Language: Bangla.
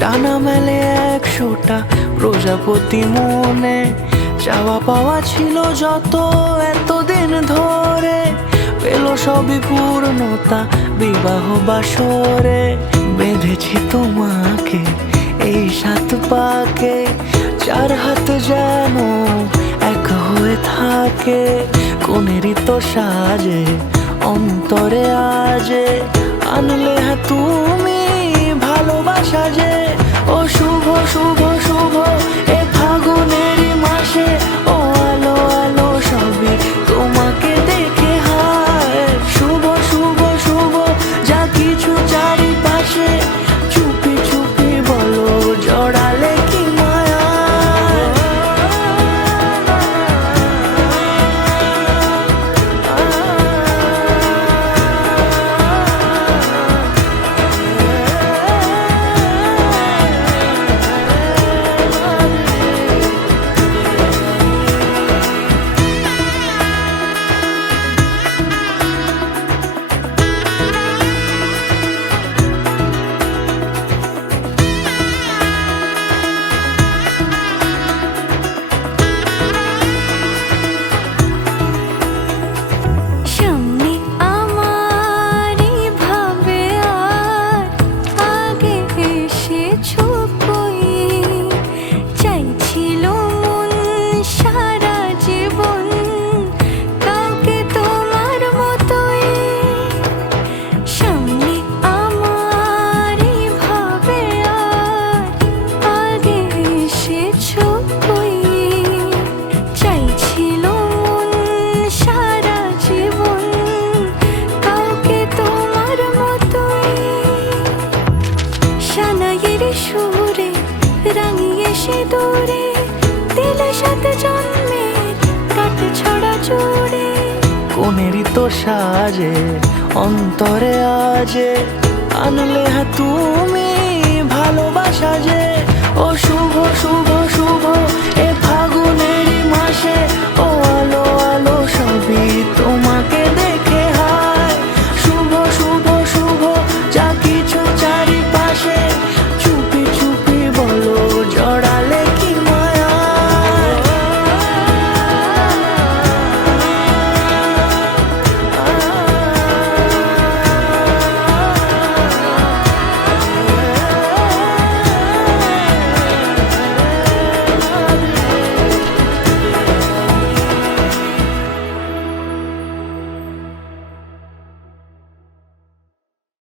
ডানা মেলে 100টা প্রজাপতি মনে, চাওয়া পাওয়া ছিল যত এতদিন ধরে, পেল সবই পূর্ণতা বিবাহ বাসরে। বেঁধেছি তোমাকে এই 7 পাকে, 4 হাত যেন এক হয়ে থাকে। কোনেরই তো সাজে অন্তরে আজে, আনলে তুমি ভালোবাসা যে। ও শুভ শুভ শুভ এ ফাগুনেরই মাসে, ও আলো আলো সবই তোমাকে দেখে হায়। শুভ শুভ শুভ যা কিছু চারিপাশে, চুপি চুপি বলো জড়ালে কি মায়া। সুরে রাঙিয়ে সে দূরে দিলে 7 জন্মের কাট ছড়া জুড়ে। কোনেরই তো সাজে অন্তরে আজে, আনলে তুমি